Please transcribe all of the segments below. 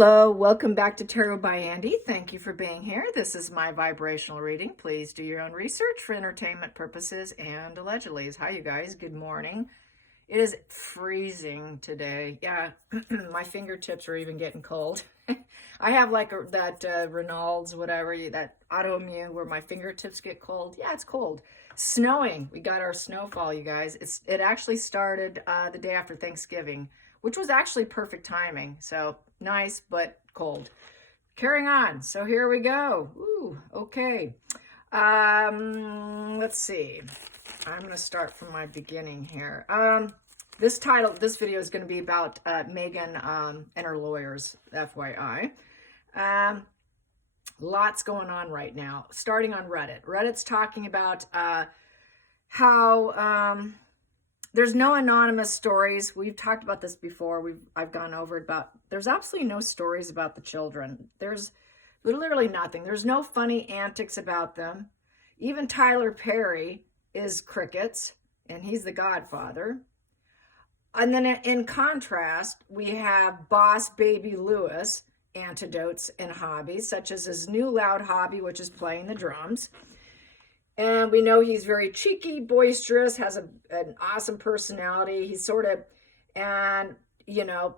Hello, welcome back to Tarot by Andy. Thank you for being here. This is my vibrational reading. Please do your own research for entertainment purposes and allegedly. Hi, you guys. Good morning. It is freezing today. Yeah, my fingertips are even getting cold. I have like that Reynolds, whatever, that autoimmune where my fingertips get cold. Yeah, it's cold. Snowing. We got our snowfall, you guys. It actually started the day after Thanksgiving, which was actually perfect timing. So nice, but cold. Carrying on. So here we go. Ooh, okay. Let's see. I'm going to start from my beginning here. This video is going to be about Megan and her lawyers, FYI. Lots going on right now, starting on Reddit. Reddit's talking about how there's no anonymous stories. We've talked about this before. I've gone over it about, there's absolutely no stories about the children. There's literally nothing. There's no funny antics about them. Even Tyler Perry is crickets, and he's the godfather. And then in contrast, we have Boss Baby Lewis antidotes and hobbies, such as his new loud hobby, which is playing the drums. And we know he's very cheeky, boisterous, has an awesome personality. He's sort of, and, you know,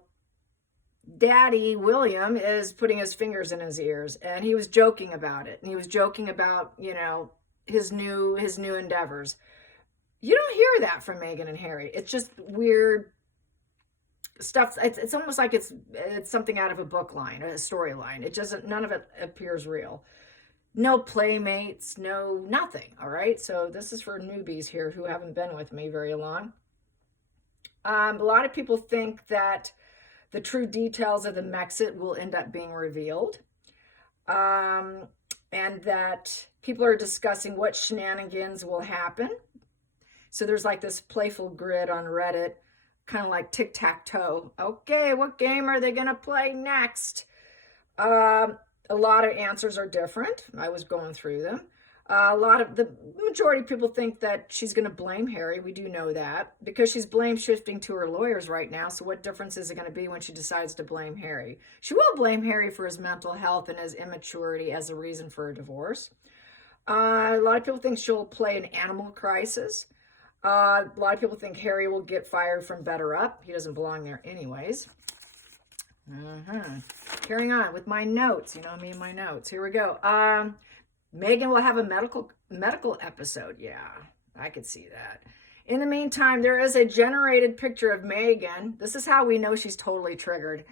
Daddy William is putting his fingers in his ears, and he was joking about it. And he was joking about, you know, his new endeavors. You don't hear that from Meghan and Harry. It's just weird stuff. It's almost like it's something out of a book line, a storyline. It doesn't, none of it appears real. No playmates, no nothing. All right. So this is for newbies here who haven't been with me very long. A lot of people think that the true details of the Mexit will end up being revealed. And that people are discussing what shenanigans will happen. So there's like this playful grid on Reddit, kind of like tic-tac-toe. Okay, what game are they going to play next? A lot of answers are different. I was going through them. The majority of people think that she's going to blame Harry. We do know that because she's blame shifting to her lawyers right now. So what difference is it going to be when she decides to blame Harry? She will blame Harry for his mental health and his immaturity as a reason for a divorce. A lot of people think she'll play an animal crisis. A lot of people think Harry will get fired from Better Up. He doesn't belong there anyways. Carrying on with my notes. You know me and my notes. Here we go. Meghan will have a medical episode. Yeah, I could see that. In the meantime, there is a generated picture of Meghan. This is how we know she's totally triggered.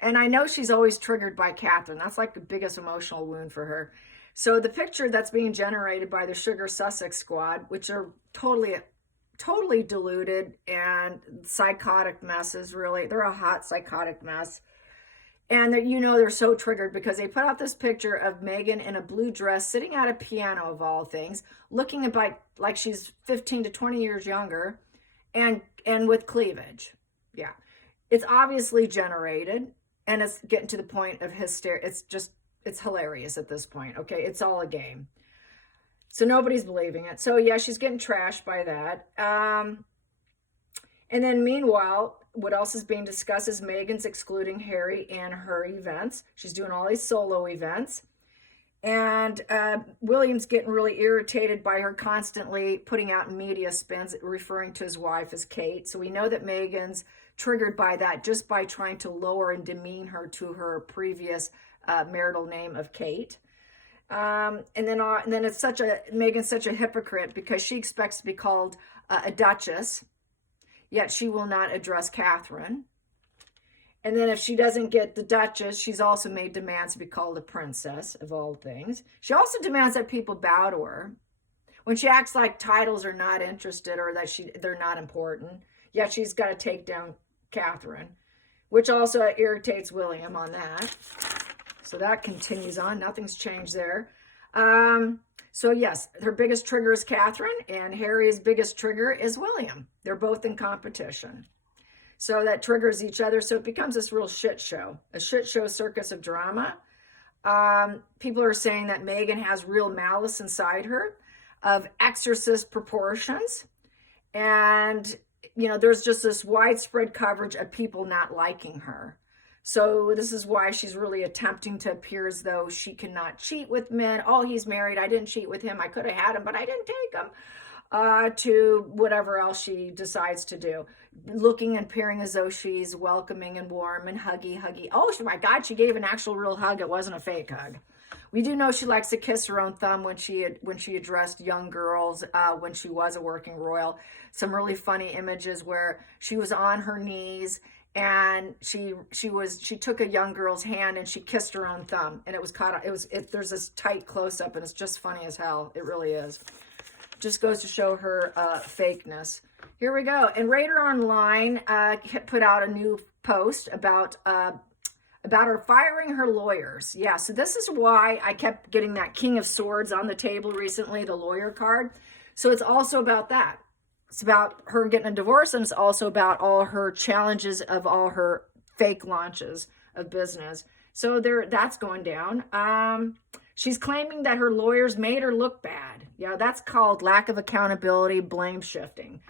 And I know she's always triggered by Catherine. That's like the biggest emotional wound for her. So the picture that's being generated by the Sugar Sussex squad, which are totally deluded and psychotic messes, really. They're a hot psychotic mess. And they're so triggered because they put out this picture of Meghan in a blue dress sitting at a piano, of all things, looking about like she's 15 to 20 years younger and with cleavage. Yeah. It's obviously generated, and it's getting to the point of hysteria. It's hilarious at this point. Okay. It's all a game. So nobody's believing it. So yeah, she's getting trashed by that. And then meanwhile, what else is being discussed is Meghan's excluding Harry in her events. She's doing all these solo events. And William's getting really irritated by her constantly putting out media spins, referring to his wife as Kate. So we know that Meghan's triggered by that just by trying to lower and demean her to her previous marital name of Kate. And then Meghan's such a hypocrite because she expects to be called a duchess, yet she will not address Catherine. And then if she doesn't get the duchess, she's also made demands to be called a princess, of all things. She also demands that people bow to her when she acts like titles are not interested or that they're not important. Yet she's got to take down Catherine, which also irritates William on that. So that continues on. Nothing's changed there. So yes, her biggest trigger is Catherine, and Harry's biggest trigger is William. They're both in competition. So that triggers each other. So it becomes this real shit show, a shit show circus of drama. People are saying that Meghan has real malice inside her of exorcist proportions. And, there's just this widespread coverage of people not liking her. So this is why she's really attempting to appear as though she cannot cheat with men. Oh, he's married. I didn't cheat with him. I could have had him, but I didn't take him. To whatever else she decides to do. Looking and appearing as though she's welcoming and warm and huggy. Oh, my God, she gave an actual real hug. It wasn't a fake hug. We do know she likes to kiss her own thumb when she addressed young girls when she was a working royal. Some really funny images where she was on her knees and she took a young girl's hand and she kissed her own thumb, and it was caught. There's this tight close up and it's just funny as hell. It really is. Just goes to show her fakeness. Here we go. And Radar Online put out a new post about her firing her lawyers. Yeah, so this is why I kept getting that King of Swords on the table recently, the lawyer card. So it's also about that. It's about her getting a divorce, and it's also about all her challenges of all her fake launches of business. So that's going down. She's claiming that her lawyers made her look bad. Yeah, that's called lack of accountability, blame shifting.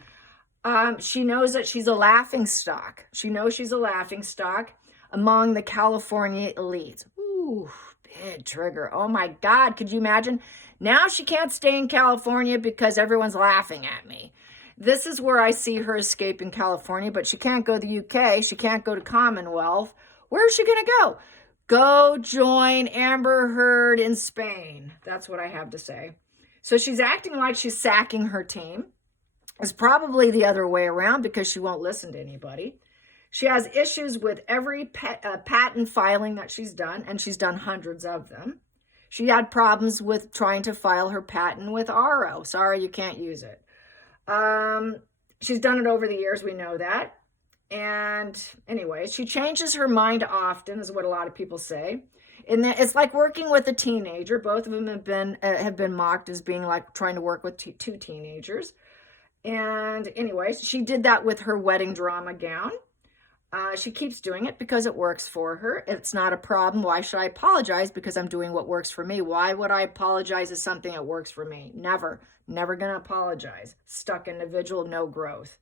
She knows that she's a laughing stock. She knows she's a laughing stock among the California elite. Ooh, big trigger. Oh my God, could you imagine? Now she can't stay in California because everyone's laughing at me. This is where I see her escaping California, but she can't go to the UK. She can't go to Commonwealth. Where is she going to go? Go join Amber Heard in Spain. That's what I have to say. So she's acting like she's sacking her team. It's probably the other way around because she won't listen to anybody. She has issues with every patent filing that she's done, and she's done hundreds of them. She had problems with trying to file her patent with RO. Sorry, you can't use it. She's done it over the years. We know that. And anyway, she changes her mind often, is what a lot of people say. And it's like working with a teenager. Both of them have been mocked as being like trying to work with two teenagers. And anyway, she did that with her wedding drama gown. She keeps doing it because it works for her. It's not a problem. Why should I apologize? Because I'm doing what works for me. Why would I apologize as something that works for me? Never going to apologize. Stuck individual, no growth.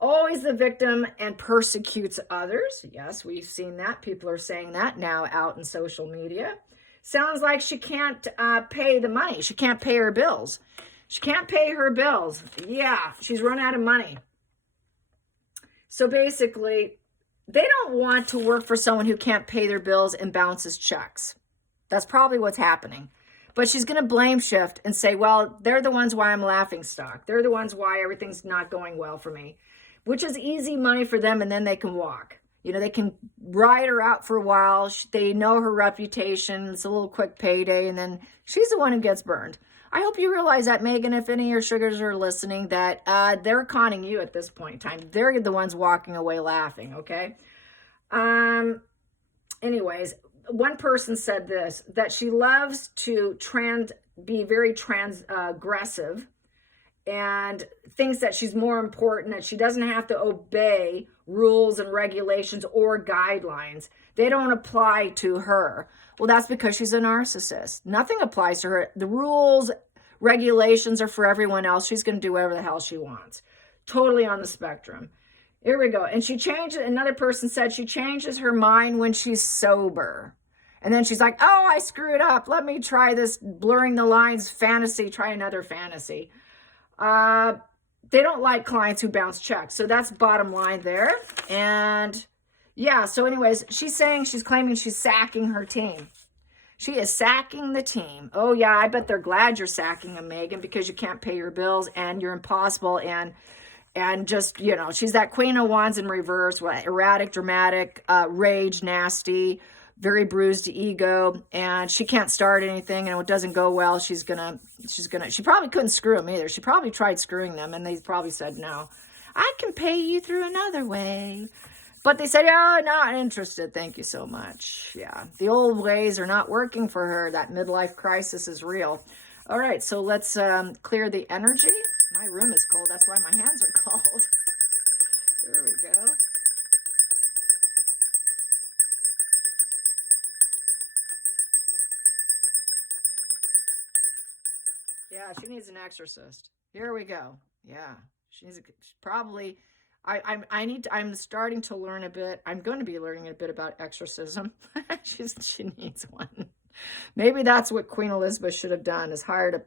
Always the victim and persecutes others. Yes, we've seen that. People are saying that now out in social media. Sounds like she can't pay the money. She can't pay her bills. She can't pay her bills. Yeah, she's run out of money. So basically, they don't want to work for someone who can't pay their bills and bounces checks. That's probably what's happening. But she's going to blame shift and say, well, they're the ones why I'm laughing stock. They're the ones why everything's not going well for me, which is easy money for them, and then they can walk. You know, they can ride her out for a while. They know her reputation. It's a little quick payday, and then she's the one who gets burned. I hope you realize that, Megan, if any of your sugars are listening, that they're conning you at this point in time. They're the ones walking away laughing, okay? Anyways, one person said this, that she loves to be very transgressive and thinks that she's more important, that she doesn't have to obey rules and regulations or guidelines. They don't apply to her. Well, that's because she's a narcissist. Nothing applies to her. The rules, regulations are for everyone else. She's going to do whatever the hell she wants. Totally on the spectrum. Here we go. And another person said she changes her mind when she's sober. And then she's like, oh, I screwed up. Let me try this blurring the lines fantasy. Try another fantasy. They don't like clients who bounce checks. So that's bottom line there. And yeah, so anyways, she's claiming she's sacking her team. She is sacking the team. Oh yeah, I bet they're glad you're sacking them, Megan, because you can't pay your bills and you're impossible and just, you know, she's that Queen of Wands in reverse, erratic, dramatic, rage, nasty, very bruised ego, and she can't start anything, and when it doesn't go well, she probably couldn't screw them either. She probably tried screwing them, and they probably said, no, I can pay you through another way. But they said, oh, not interested. Thank you so much. Yeah, the old ways are not working for her. That midlife crisis is real. All right, so let's clear the energy. My room is cold. That's why my hands are cold. There we go. Yeah, she needs an exorcist. Here we go. Yeah, she's probably, I'm starting to learn a bit. I'm going to be learning a bit about exorcism. She needs one. Maybe that's what Queen Elizabeth should have done, is hired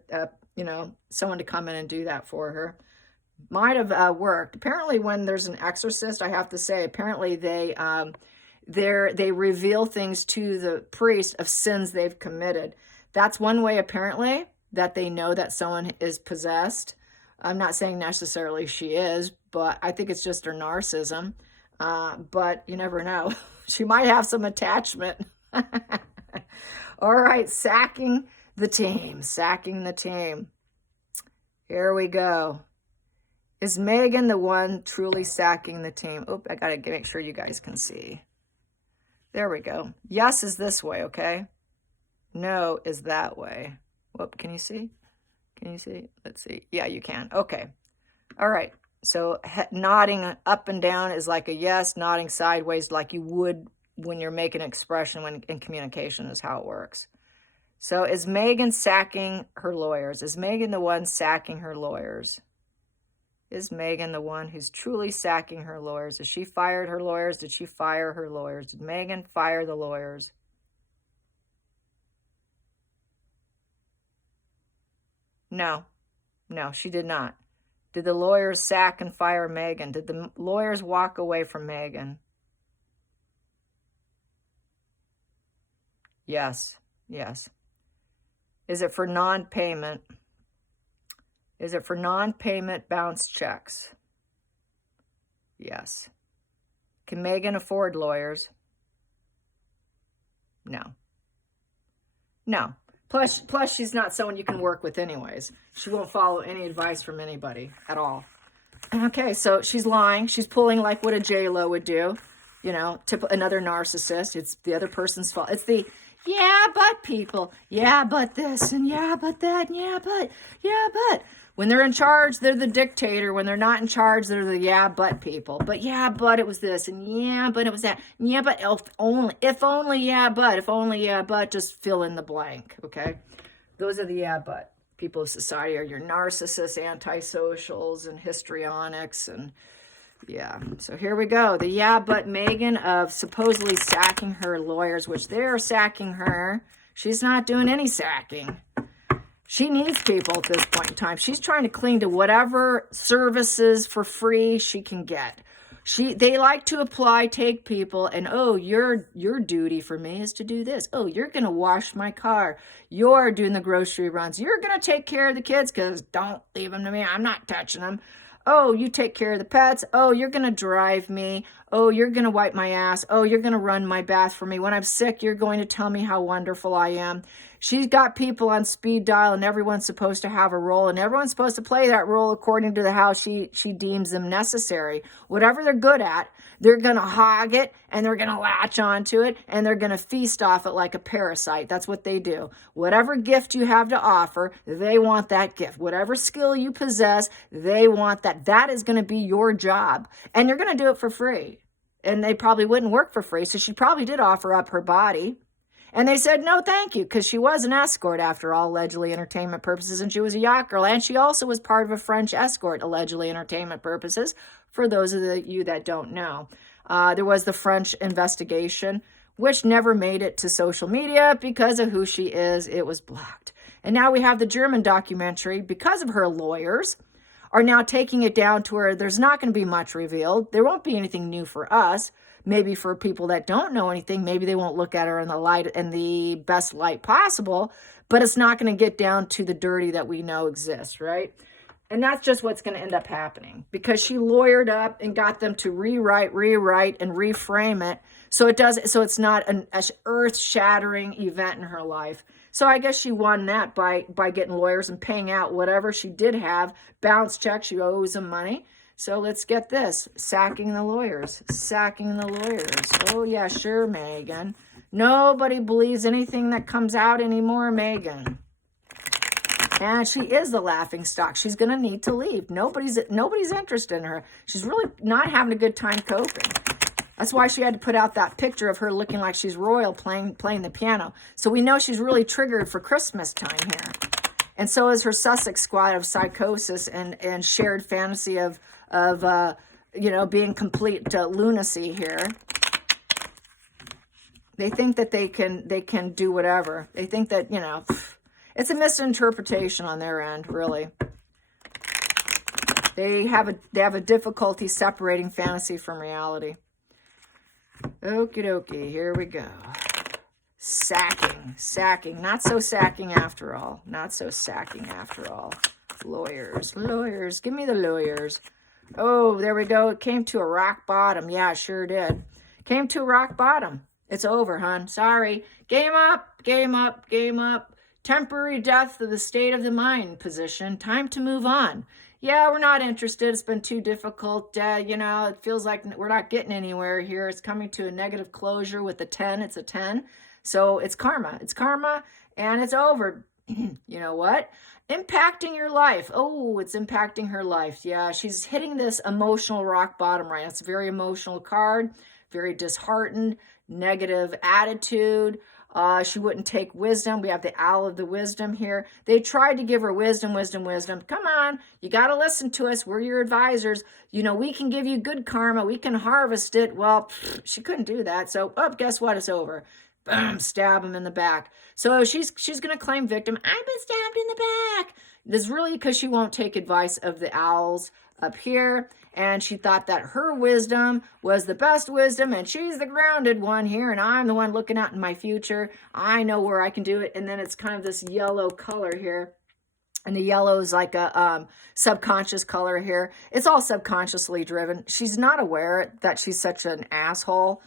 someone to come in and do that for her. Might have worked. Apparently, when there's an exorcist, I have to say, apparently they reveal things to the priest of sins they've committed. That's one way, apparently, that they know that someone is possessed. I'm not saying necessarily she is, but I think it's just her narcissism. But you never know. She might have some attachment. All right, sacking the team. Sacking the team. Here we go. Is Meghan the one truly sacking the team? Oop, I got to make sure you guys can see. There we go. Yes is this way, okay? No is that way. Whoop, can you see? Can you see? Let's see. Yeah, you can. Okay. All right. So nodding up and down is like a yes. Nodding sideways like you would when you're making an expression when in communication is how it works. So is Meghan sacking her lawyers? Is Meghan the one sacking her lawyers? Is Meghan the one who's truly sacking her lawyers? Has she fired her lawyers? Did she fire her lawyers? Did Meghan fire the lawyers? No, she did not. Did the lawyers sack and fire Meghan? Did the lawyers walk away from Meghan? Yes. Is it for non-payment? Is it for non-payment bounce checks? Yes. Can Meghan afford lawyers? No. Plus, she's not someone you can work with anyways. She won't follow any advice from anybody at all. Okay, so she's lying. She's pulling like what a J-Lo would do. Another narcissist. It's the other person's fault. It's the, yeah, but people. Yeah, but this, and yeah, but that, and yeah, but. When they're in charge, they're the dictator. When they're not in charge, they're the yeah, but people. But yeah, but it was this, and yeah, but it was that. And yeah, but if only, yeah, but, just fill in the blank, okay? Those are the yeah, but people of society are your narcissists, antisocials, and histrionics, and yeah. So here we go. The yeah, but Meghan of supposedly sacking her lawyers, which they're sacking her. She's not doing any sacking. She needs people at this point in time. She's trying to cling to whatever services for free she can get. They like to apply, take people, and your duty for me is to do this. Oh, you're going to wash my car. You're doing the grocery runs. You're going to take care of the kids because don't leave them to me. I'm not touching them. Oh, you take care of the pets. Oh, you're going to drive me. Oh, you're going to wipe my ass. Oh, you're going to run my bath for me. When I'm sick, you're going to tell me how wonderful I am. She's got people on speed dial, and everyone's supposed to have a role, and everyone's supposed to play that role according to how she deems them necessary. Whatever they're good at, they're going to hog it, and they're going to latch onto it, and they're going to feast off it like a parasite. That's what they do. Whatever gift you have to offer, they want that gift. Whatever skill you possess, they want that. That is going to be your job, and you're going to do it for free. And they probably wouldn't work for free, so she probably did offer up her body. And they said, no, thank you, because she was an escort, after all, allegedly entertainment purposes, and she was a yacht girl, and she also was part of a French escort, allegedly entertainment purposes, for those of you that don't know. There was the French investigation, which never made it to social media because of who she is. It was blocked. And now we have the German documentary, because of her lawyers, are now taking it down to where there's not going to be much revealed. There won't be anything new for us. Maybe for people that don't know anything, maybe they won't look at her in the best light possible, but it's not going to get down to the dirty that we know exists, right? And that's just what's going to end up happening, because she lawyered up and got them to rewrite, and reframe it so it's not an earth-shattering event in her life. So I guess she won that by getting lawyers and paying out whatever she did have, bounce check, she owes them money. So let's get this, sacking the lawyers. Oh yeah, sure, Meghan. Nobody believes anything that comes out anymore, Meghan. And she is the laughing stock. She's going to need to leave. Nobody's interested in her. She's really not having a good time coping. That's why she had to put out that picture of her looking like she's royal playing the piano. So we know she's really triggered for Christmas time here. And so is her Sussex squad of psychosis and shared fantasy of being complete lunacy here. They think that they can do whatever. They think that, it's a misinterpretation on their end, really. They have a difficulty separating fantasy from reality. Okie dokie, here we go. Sacking. Not so sacking after all. Not so sacking after all. Lawyers. Give me the lawyers. Oh, there we go. It came to a rock bottom. Yeah, it sure did. Came to a rock bottom. It's over, hon. Sorry. Game up. Temporary death of the state of the mind position. Time to move on. Yeah, we're not interested. It's been too difficult. It feels like we're not getting anywhere here. It's coming to a negative closure with a 10. It's a 10. So it's karma. It's karma, and it's over. You know what? Impacting your life. Oh, it's impacting her life. Yeah, she's hitting this emotional rock bottom right now. It's a very emotional card, very disheartened, negative attitude. She wouldn't take wisdom. We have the owl of the wisdom here. They tried to give her wisdom. Come on, you got to listen to us. We're your advisors. We can give you good karma. We can harvest it. Well, she couldn't do that. So, guess what? It's over. Boom, stab him in the back. So she's going to claim victim. I've been stabbed in the back. This is really because she won't take advice of the owls up here. And she thought that her wisdom was the best wisdom, and she's the grounded one here, and I'm the one looking out in my future. I know where I can do it. And then it's kind of this yellow color here. And the yellow is like a subconscious color here. It's all subconsciously driven. She's not aware that she's such an asshole.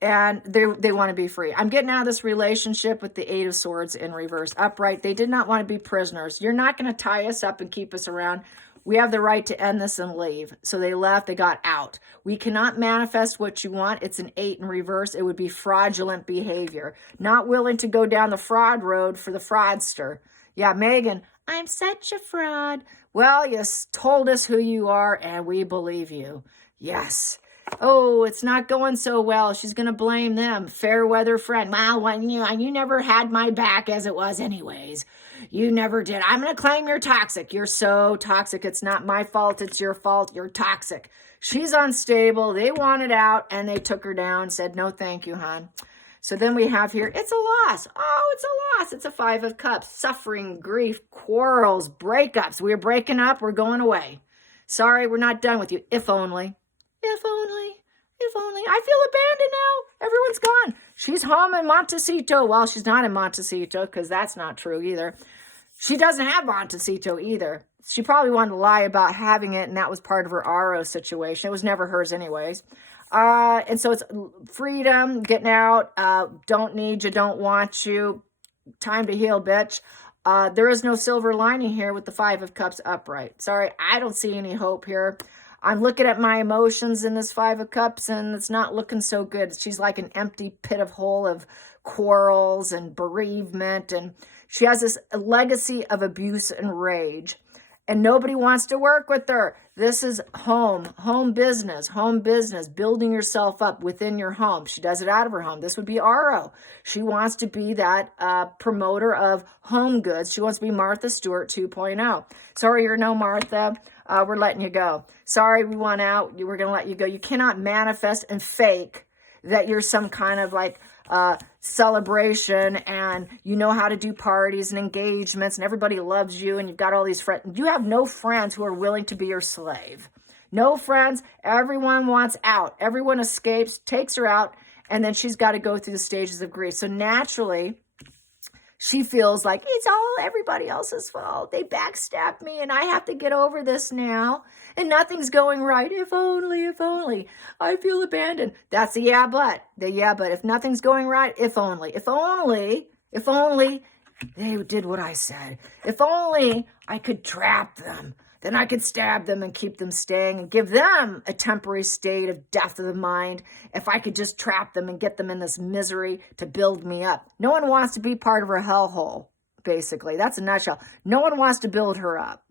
And they want to be free. I'm getting out of this relationship with the Eight of Swords in reverse. Upright, they did not want to be prisoners. You're not going to tie us up and keep us around. We have the right to end this and leave. So they left. They got out. We cannot manifest what you want. It's an 8 in reverse. It would be fraudulent behavior. Not willing to go down the fraud road for the fraudster. Yeah, Megan, I'm such a fraud. Well, you told us who you are, and we believe you. Yes. Oh, it's not going so well. She's going to blame them. Fair weather friend. Well, you never had my back as it was anyways. You never did. I'm going to claim you're toxic. You're so toxic. It's not my fault. It's your fault. You're toxic. She's unstable. They wanted out, and they took her down. Said, no, thank you, hon. So then we have here, it's a loss. Oh, it's a loss. It's a 5 of Cups. Suffering, grief, quarrels, breakups. We're breaking up. We're going away. Sorry, we're not done with you. If only. I feel abandoned now. Everyone's gone. She's home in Montecito. Well, she's not in Montecito because that's not true either. She doesn't have Montecito either. She probably wanted to lie about having it, and that was part of her RO situation. It was never hers anyways. And so it's freedom, getting out, don't need you, don't want you, time to heal, bitch. There is no silver lining here with the 5 of Cups upright. Sorry, I don't see any hope here. I'm looking at my emotions in this 5 of Cups, and it's not looking so good. She's like an empty pit of hole of quarrels and bereavement, and she has this legacy of abuse and rage, and nobody wants to work with her. This is home business, building yourself up within your home. She does it out of her home. This would be RO. She wants to be that promoter of home goods. She wants to be Martha Stewart 2.0. Sorry, you're no Martha. We're letting you go. Sorry, we want out. We're going to let you go. You cannot manifest and fake that you're some kind of like celebration and you know how to do parties and engagements and everybody loves you and you've got all these friends. You have no friends who are willing to be your slave. No friends. Everyone wants out. Everyone escapes, takes her out, and then she's got to go through the stages of grief. So naturally, she feels like it's all everybody else's fault. They backstabbed me and I have to get over this now. And nothing's going right. If only. I feel abandoned. That's the yeah, but. The yeah, but. If nothing's going right, if only. If only they did what I said. If only I could trap them. Then I could stab them and keep them staying and give them a temporary state of death of the mind. If I could just trap them and get them in this misery to build me up. No one wants to be part of her hellhole, basically. That's a nutshell. No one wants to build her up.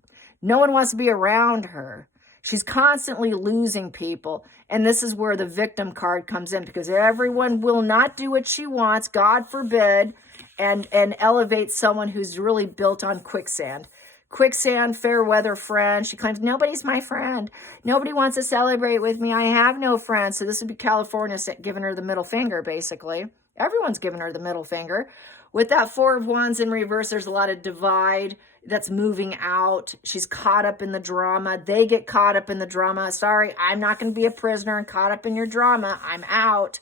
No one wants to be around her. She's constantly losing people. And this is where the victim card comes in because everyone will not do what she wants, God forbid, and elevate someone who's really built on quicksand. Quicksand, fair weather friend. She claims, nobody's my friend. Nobody wants to celebrate with me. I have no friends. So this would be California giving her the middle finger, basically. Everyone's giving her the middle finger. With that Four of Wands in reverse, there's a lot of divide that's moving out. She's caught up in the drama. They get caught up in the drama. Sorry, I'm not going to be a prisoner and caught up in your drama. I'm out.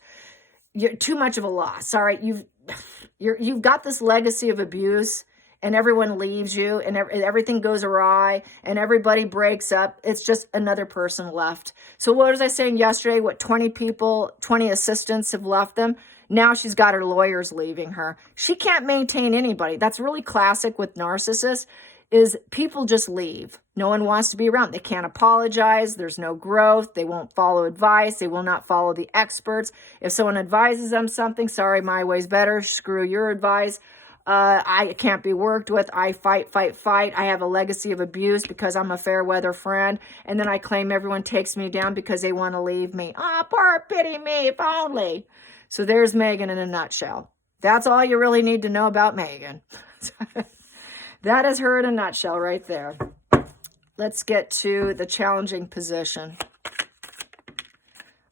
You're too much of a loss. Sorry, you've got this legacy of abuse, and everyone leaves you, and everything goes awry, and everybody breaks up. It's just another person left. So what was I saying yesterday? What, 20 people, 20 assistants have left them? Now she's got her lawyers leaving her. She can't maintain anybody. That's really classic with narcissists, is people just leave. No one wants to be around. They can't apologize. There's no growth. They won't follow advice. They will not follow the experts. If someone advises them something, sorry, my way's better. Screw your advice. I can't be worked with. I fight. I have a legacy of abuse because I'm a fair weather friend. And then I claim everyone takes me down because they want to leave me. Ah, poor pity me, if only. So there's Megan in a nutshell. That's all you really need to know about Megan. That is her in a nutshell right there. Let's get to the challenging position.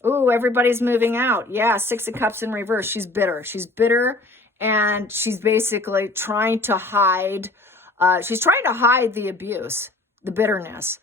Ooh, everybody's moving out. Yeah, Six of Cups in reverse. She's bitter. She's bitter, and she's basically trying to hide. She's trying to hide the abuse, the bitterness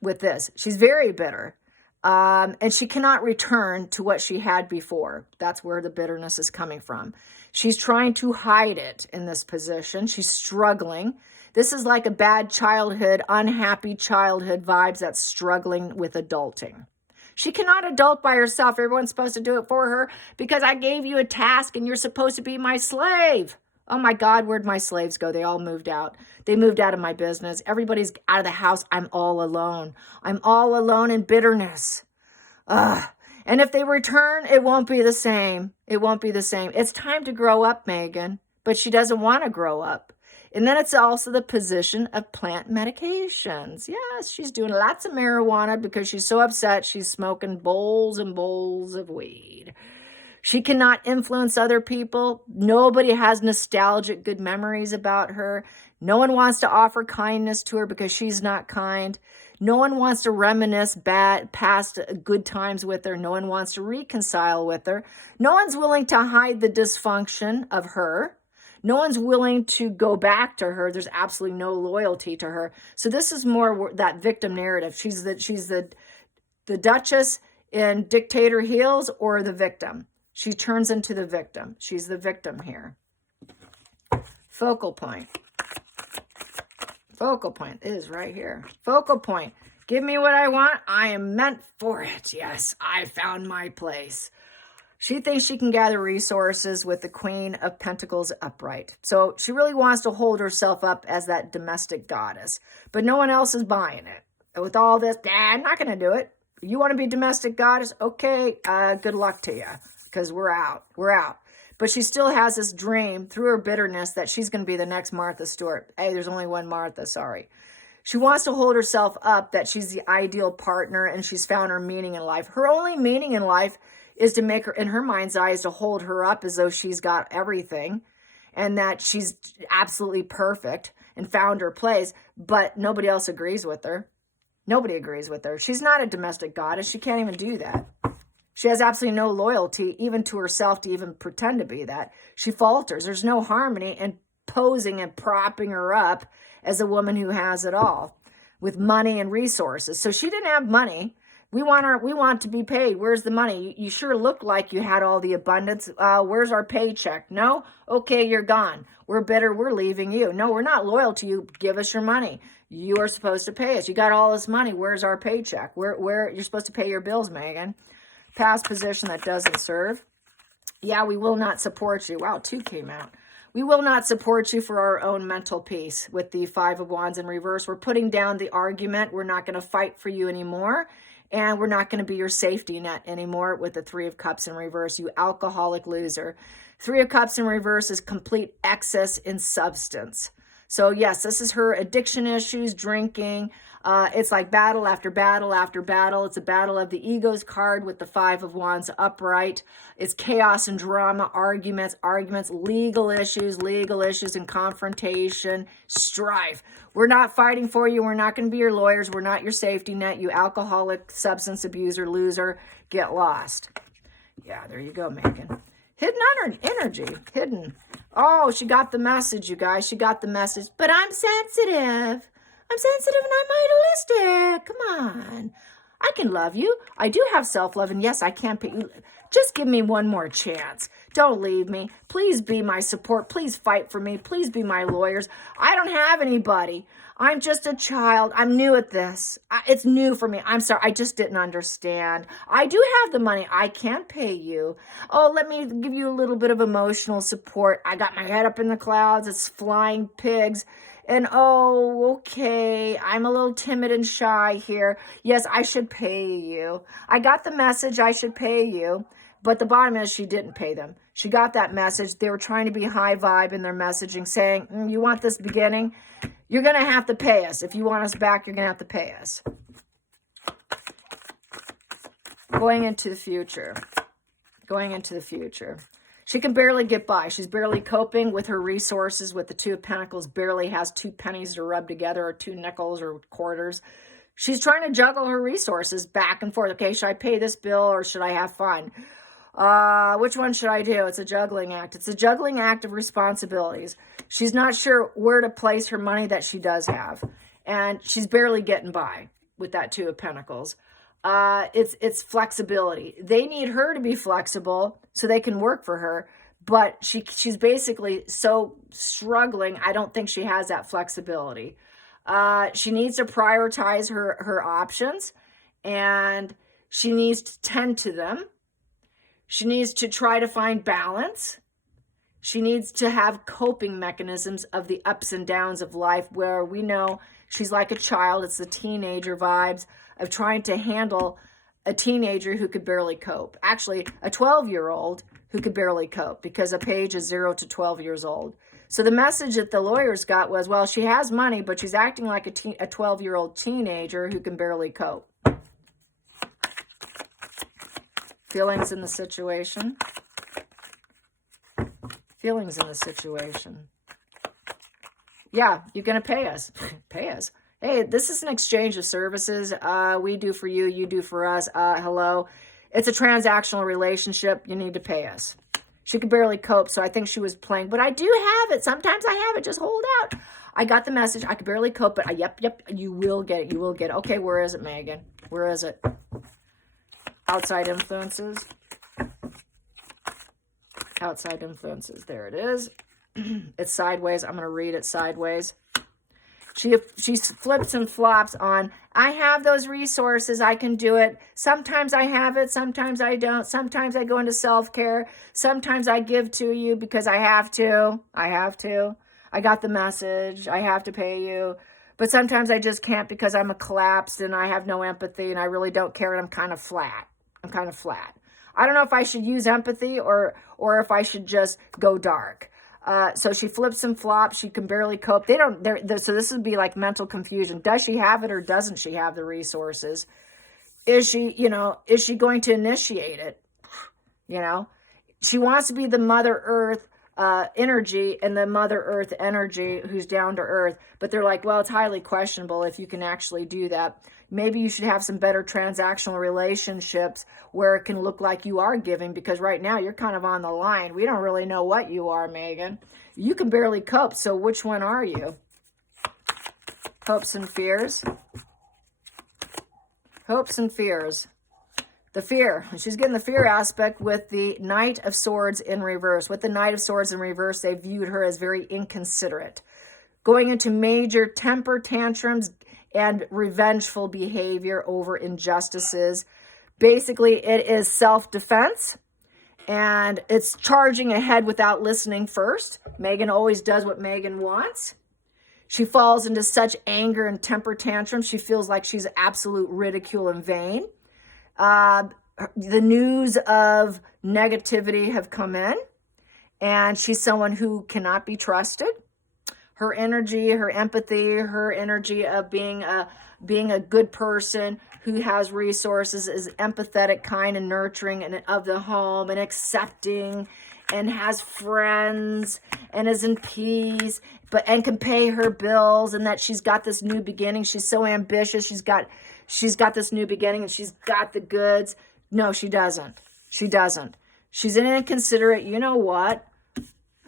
with this. She's very bitter. And she cannot return to what she had before. That's where the bitterness is coming from. She's trying to hide it in this position. She's struggling. This is like a bad childhood, unhappy childhood vibes that's struggling with adulting. She cannot adult by herself. Everyone's supposed to do it for her because I gave you a task and you're supposed to be my slave. Oh my God, where'd my slaves go? They all moved out. They moved out of my business. Everybody's out of the house. I'm all alone. I'm all alone in bitterness. Ugh. And if they return, it won't be the same. It won't be the same. It's time to grow up, Megan. But she doesn't want to grow up. And then it's also the position of plant medications. Yes, she's doing lots of marijuana because she's so upset. She's smoking bowls and bowls of weed. She cannot influence other people. Nobody has nostalgic good memories about her. No one wants to offer kindness to her because she's not kind. No one wants to reminisce past good times with her. No one wants to reconcile with her. No one's willing to hide the dysfunction of her. No one's willing to go back to her. There's absolutely no loyalty to her. So this is more that victim narrative. She's the Duchess in Dictator Heels, or the victim. She turns into the victim. She's the victim here. Focal point. Focal point is right here. Focal point. Give me what I want. I am meant for it. Yes, I found my place. She thinks she can gather resources with the Queen of Pentacles upright. So she really wants to hold herself up as that domestic goddess. But no one else is buying it. With all this, I'm not going to do it. You want to be domestic goddess? Okay, good luck to you. Because we're out. We're out. But she still has this dream through her bitterness that she's going to be the next Martha Stewart. Hey, there's only one Martha, sorry. She wants to hold herself up that she's the ideal partner and she's found her meaning in life. Her only meaning in life is to make her, in her mind's eyes, to hold her up as though she's got everything and that she's absolutely perfect and found her place, but nobody else agrees with her. Nobody agrees with her. She's not a domestic goddess. She can't even do that. She has absolutely no loyalty, even to herself, to even pretend to be that. She falters. There's no harmony in posing and propping her up as a woman who has it all with money and resources. So she didn't have money. We want to be paid. Where's the money? You sure looked like you had all the abundance. Where's our paycheck? No? Okay, you're gone. We're bitter. We're leaving you. No, we're not loyal to you. Give us your money. You are supposed to pay us. You got all this money. Where's our paycheck? Where you're supposed to pay your bills, Megan. Past position that doesn't serve. Yeah, we will not support you. Wow, 2 came out. We will not support you for our own mental peace with the 5 of Wands in reverse. We're putting down the argument. We're not going to fight for you anymore. And we're not going to be your safety net anymore with the 3 of Cups in reverse, you alcoholic loser. 3 of Cups in reverse is complete excess in substance. So yes, this is her addiction issues, drinking. It's like battle after battle after battle. It's a battle of the egos card with the 5 of Wands upright. It's chaos and drama, arguments, legal issues and confrontation, strife. We're not fighting for you. We're not going to be your lawyers. We're not your safety net. You alcoholic, substance abuser, loser, get lost. Yeah, there you go, Megan. Hidden energy, hidden. Oh, she got the message, you guys. She got the message. But I'm sensitive. I'm sensitive and I'm idealistic. Come on. I can love you. I do have self-love, and yes, I can pay you. Just give me one more chance. Don't leave me. Please be my support. Please fight for me. Please be my lawyers. I don't have anybody. I'm just a child. I'm new at this. It's new for me. I'm sorry. I just didn't understand. I do have the money. I can pay you. Oh, let me give you a little bit of emotional support. I got my head up in the clouds. It's flying pigs. And oh, okay, I'm a little timid and shy here. Yes, I should pay you. I got the message, I should pay you. But the bottom is she didn't pay them. She got that message. They were trying to be high vibe in their messaging, saying, you want this beginning? You're going to have to pay us. If you want us back, you're going to have to pay us. Going into the future. Going into the future. She can barely get by. She's barely coping with her resources with the 2 of Pentacles, barely has 2 pennies to rub together or 2 nickels or quarters. She's trying to juggle her resources back and forth. Okay, should I pay this bill or should I have fun? Which one should I do? It's a juggling act. It's a juggling act of responsibilities. She's not sure where to place her money that she does have. And she's barely getting by with that 2 of Pentacles. It's flexibility. They need her to be flexible so they can work for her, but she's basically so struggling. I don't think she has that flexibility. She needs to prioritize her options, and she needs to tend to them. She needs to try to find balance. She needs to have coping mechanisms of the ups and downs of life, where we know she's like a child. It's the teenager vibes of trying to handle a teenager who could barely cope. Actually, a 12-year-old who could barely cope, because a page is 0 to 12 years old. So the message that the lawyers got was, well, she has money, but she's acting like a 12-year-old teenager who can barely cope. Feelings in the situation. Feelings in the situation. Yeah, you're going to pay us. Pay us. Hey, this is an exchange of services. We do for you, you do for us. Hello. It's a transactional relationship. You need to pay us. She could barely cope, so I think she was playing. But I do have it. Sometimes I have it. Just hold out. I got the message. I could barely cope, but yep, you will get it. You will get it. Okay, where is it, Megan? Where is it? Outside influences. Outside influences. There it is. It's sideways. I'm going to read it sideways. She flips and flops on, I have those resources, I can do it. Sometimes I have it, sometimes I don't. Sometimes I go into self-care. Sometimes I give to you because I have to. I got the message. I have to pay you. But sometimes I just can't because I'm a collapsed and I have no empathy and I really don't care and I'm kind of flat. I don't know if I should use empathy or if I should just go dark. So she flips and flops. She can barely cope. So this would be like mental confusion. Does she have it or doesn't she have the resources? Is she going to initiate it? She wants to be the Mother Earth energy and the Mother Earth energy who's down to earth. But they're like, well, it's highly questionable if you can actually do that. Maybe you should have some better transactional relationships where it can look like you are giving, because right now you're kind of on the line. We don't really know what you are, Megan. You can barely cope, so which one are you? Hopes and fears. Hopes and fears. The fear. She's getting the fear aspect with the Knight of Swords in reverse. With the Knight of Swords in reverse, they viewed her as very inconsiderate. Going into major temper tantrums and revengeful behavior over injustices. Basically, it is self-defense, and it's charging ahead without listening first. Megan always does what Megan wants. She falls into such anger and temper tantrums. She feels like she's absolute ridicule and vain. The news of negativity have come in, and she's someone who cannot be trusted. her energy, her empathy, her energy of being a good person who has resources, is empathetic, kind, and nurturing, and of the home, and accepting, and has friends, and is in peace, and can pay her bills, and that she's got this new beginning. She's so ambitious. She's got this new beginning, and she's got the goods. No, she doesn't. She doesn't. She's an inconsiderate, you know what,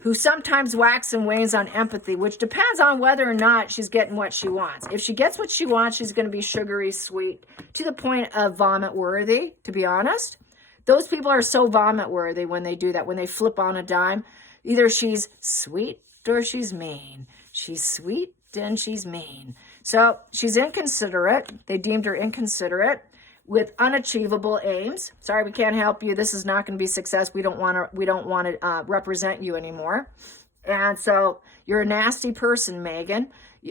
who sometimes whacks and wanes on empathy, which depends on whether or not she's getting what she wants. If she gets what she wants, she's going to be sugary sweet to the point of vomit worthy, to be honest. Those people are so vomit worthy when they do that, when they flip on a dime. Either she's sweet or she's mean. She's sweet and she's mean. So she's inconsiderate. They deemed her inconsiderate with unachievable aims. Sorry, we can't help you. This is not going to be success. We don't want to represent you anymore. And so you're a nasty person, Megan.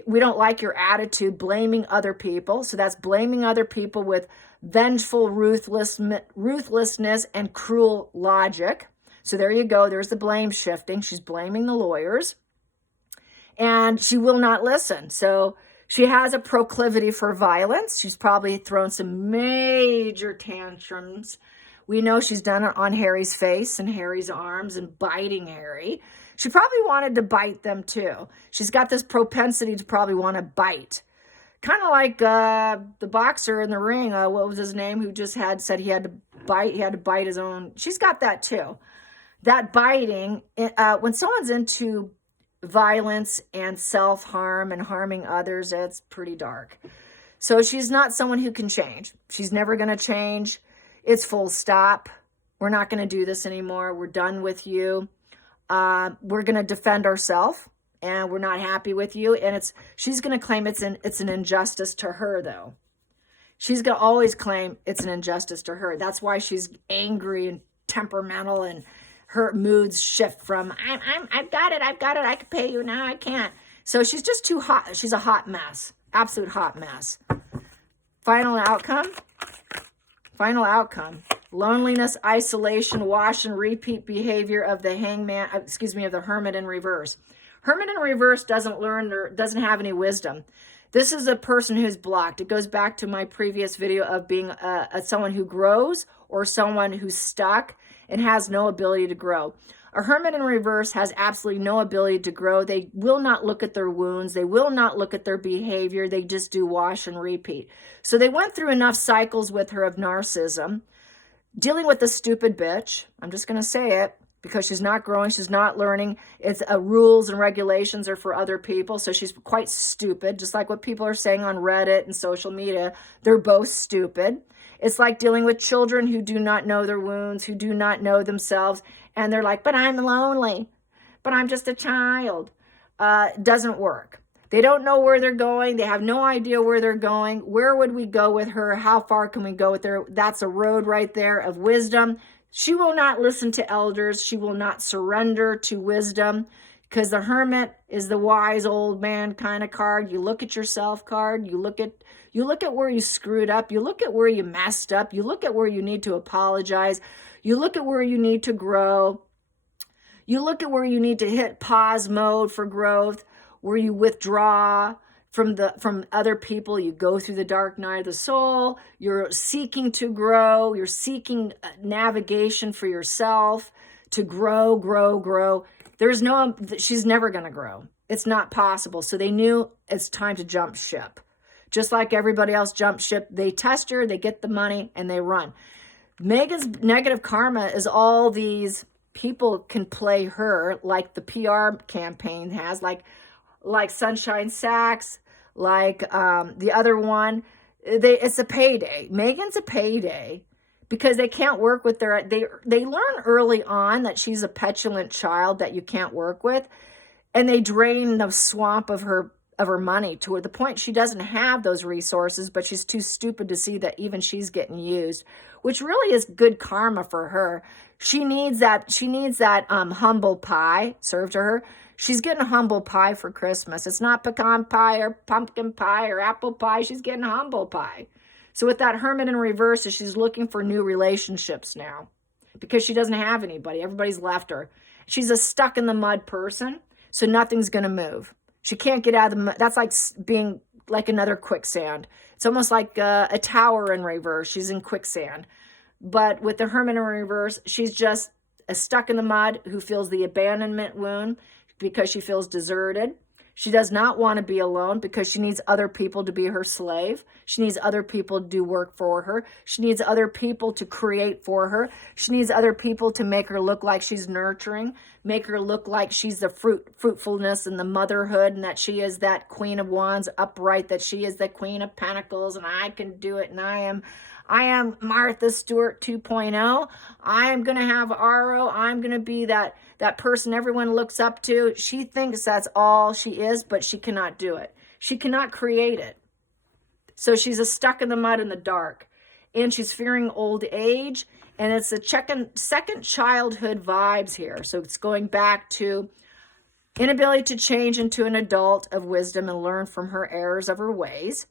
We don't like your attitude, blaming other people. So that's blaming other people with vengeful ruthlessness and cruel logic. So there you go. There's the blame shifting. She's blaming the lawyers. And she will not listen. So she has a proclivity for violence. She's probably thrown some major tantrums. We know she's done it on Harry's face and Harry's arms and biting Harry. She probably wanted to bite them too. She's got this propensity to probably want to bite. Kind of like the boxer in the ring, what was his name, who just said he had to bite his own. She's got that too. That biting, when someone's into violence and self-harm and harming others, it's pretty dark. So she's not someone who can change. She's never going to change. It's full stop. We're not going to do this anymore. We're done with you. We're going to defend ourselves, and we're not happy with you. And she's going to claim it's an injustice to her, though. She's going to always claim it's an injustice to her. That's why she's angry and temperamental, and her moods shift from I've got it, I can pay you, now I can't. So she's just too hot. She's a hot mess, absolute hot mess. Final outcome, loneliness, isolation, wash and repeat behavior of the of the hermit in reverse. Hermit in reverse doesn't learn or doesn't have any wisdom. This is a person who's blocked. It goes back to my previous video of being someone who grows or someone who's stuck and has no ability to grow. A hermit in reverse has absolutely no ability to grow. They will not look at their wounds. They will not look at their behavior. They just do wash and repeat. So they went through enough cycles with her of narcissism, dealing with the stupid bitch. I'm just going to say it because she's not growing. She's not learning. It's rules and regulations are for other people. So she's quite stupid, just like what people are saying on Reddit and social media. They're both stupid. It's like dealing with children who do not know their wounds, who do not know themselves, and they're like, but I'm lonely, but I'm just a child. Doesn't work. They don't know where they're going. They have no idea where they're going. Where would we go with her? How far can we go with her? That's a road right there of wisdom. She will not listen to elders. She will not surrender to wisdom, because the hermit is the wise old man kind of card. You look at yourself card. You look at where you screwed up. You look at where you messed up. You look at where you need to apologize. You look at where you need to grow. You look at where you need to hit pause mode for growth, where you withdraw from other people. You go through the dark night of the soul. You're seeking to grow. You're seeking navigation for yourself to grow. She's never going to grow. It's not possible. So they knew it's time to jump ship. Just like everybody else jumped ship, they test her, they get the money, and they run. Megan's negative karma is all these people can play her, like the PR campaign has, like Sunshine Sacks, like the other one. It's a payday. Megan's a payday because they can't work with they learn early on that she's a petulant child that you can't work with, and they drain the swamp of her money to the point she doesn't have those resources, but she's too stupid to see that even she's getting used, which really is good karma for her. She needs that humble pie served to her. She's getting humble pie for Christmas. It's not pecan pie or pumpkin pie or apple pie. She's getting humble pie. So with that hermit in reverse, she's looking for new relationships now because she doesn't have anybody. Everybody's left her. She's a stuck in the mud person, so nothing's going to move. She can't get out of the mud. That's like being like another quicksand. It's almost like a tower in reverse. She's in quicksand. But with the Hermit in reverse, she's just stuck in the mud who feels the abandonment wound because she feels deserted. She does not want to be alone because she needs other people to be her slave. She needs other people to do work for her. She needs other people to create for her. She needs other people to make her look like she's nurturing, make her look like she's the fruitfulness and the motherhood, and that she is that Queen of Wands upright, that she is the Queen of Pentacles, and I can do it, and I am Martha Stewart 2.0. I am going to have RO. I'm going to be that person everyone looks up to. She thinks that's all she is, but she cannot do it. She cannot create it. So she's stuck in the mud in the dark. And she's fearing old age. And it's a second childhood vibes here. So it's going back to inability to change into an adult of wisdom and learn from her errors of her ways.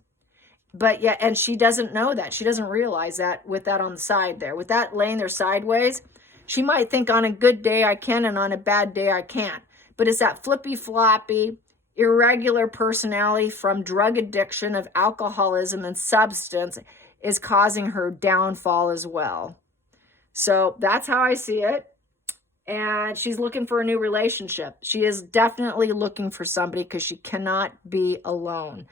But yeah, and she doesn't know that. She doesn't realize that with that on the side there. With that laying there sideways, she might think on a good day I can and on a bad day I can't. But it's that flippy-floppy, irregular personality from drug addiction, of alcoholism and substance is causing her downfall as well. So that's how I see it. And she's looking for a new relationship. She is definitely looking for somebody because she cannot be alone.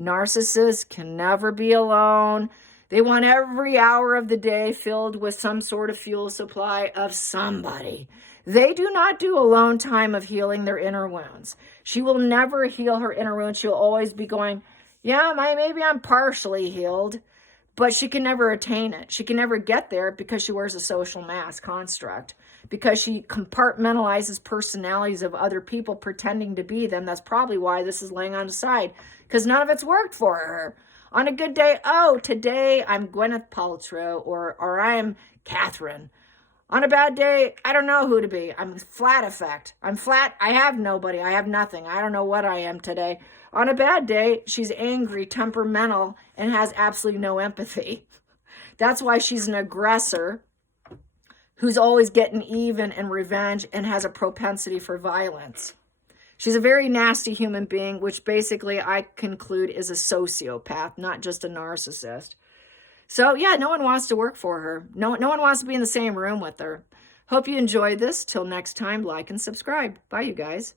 Narcissists can never be alone. They want every hour of the day filled with some sort of fuel supply of somebody. They do not do alone time of healing their inner wounds. She will never heal her inner wounds. She'll always be going, yeah, maybe I'm partially healed, but she can never attain it. She can never get there because she wears a social mask construct, because she compartmentalizes personalities of other people pretending to be them. That's probably why this is laying on the side, because none of it's worked for her. On a good day, oh, today I'm Gwyneth Paltrow or I am Catherine. On a bad day, I don't know who to be. I'm flat effect. I'm flat. I have nobody. I have nothing. I don't know what I am today. On a bad day, she's angry, temperamental, and has absolutely no empathy. That's why she's an aggressor who's always getting even and revenge and has a propensity for violence. She's a very nasty human being, which basically I conclude is a sociopath, not just a narcissist. So yeah, no one wants to work for her. No one wants to be in the same room with her. Hope you enjoyed this. Till next time, like and subscribe. Bye, you guys.